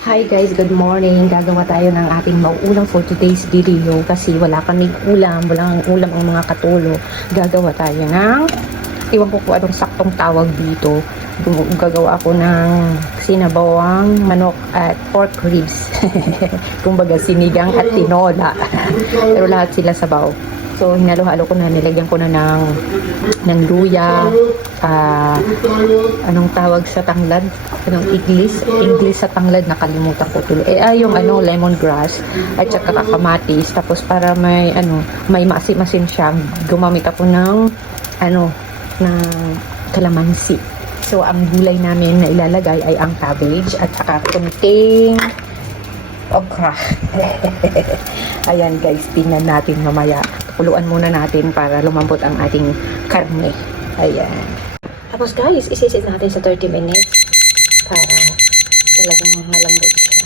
Hi guys, good morning. Gagawa tayo ng ating mauulam for today's video kasi wala kaming ulam, walang ulam ang mga katulo. Gagawa tayo ng, iwan ko kung anong saktong tawag dito. Gagawa ako ng sinabawang manok at pork ribs. Kumbaga sinigang at tinola. Pero lahat sila sabaw. So hinalo-halo ko na, nilagyan ko na ng luya, anong tawag sa tanglad? Anong iglis? Iglis sa tanglad, nakalimutan ko tuloy. Yung lemongrass at saka kamatis. Tapos para may maasim-asim siya, gumamit ako ng ng kalamansi. So ang gulay namin na ilalagay ay ang cabbage at saka kunting okra. Ayan guys, tingnan natin mamaya. Kuluan muna natin para lumambot ang ating karne. Ayan. Tapos guys, isisit natin sa 30 minutes para talagang malambot siya.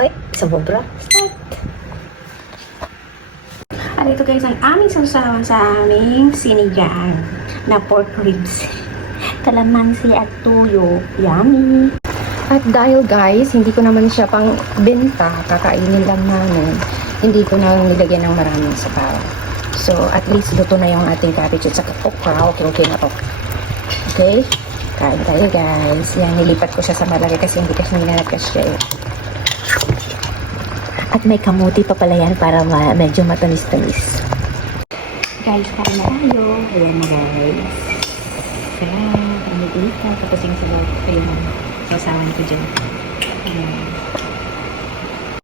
Ay, sobra. Start! At ito guys, ang aming sausawan sa aming sinigang na pork ribs. Kalamansi at tuyo. Yummy! At dahil guys, hindi ko naman siya pang benta, kakainin lang namin, hindi ko na nilagyan ng maraming sabaw. So, at least luto na yung ating cabbage at saka okra. Okay na to. Okay? Kain tayo guys. Yan, nilipat ko siya sa malaki kasi hindi kasi ninanagas siya eh. At may kamuti pa pala yan para medyo matamis-tamis. Guys, kain na tayo. Ayan na guys. Kaya, panigit na. Tapos yung sabaw. Ayun, sasawan ko dyan. Ayan.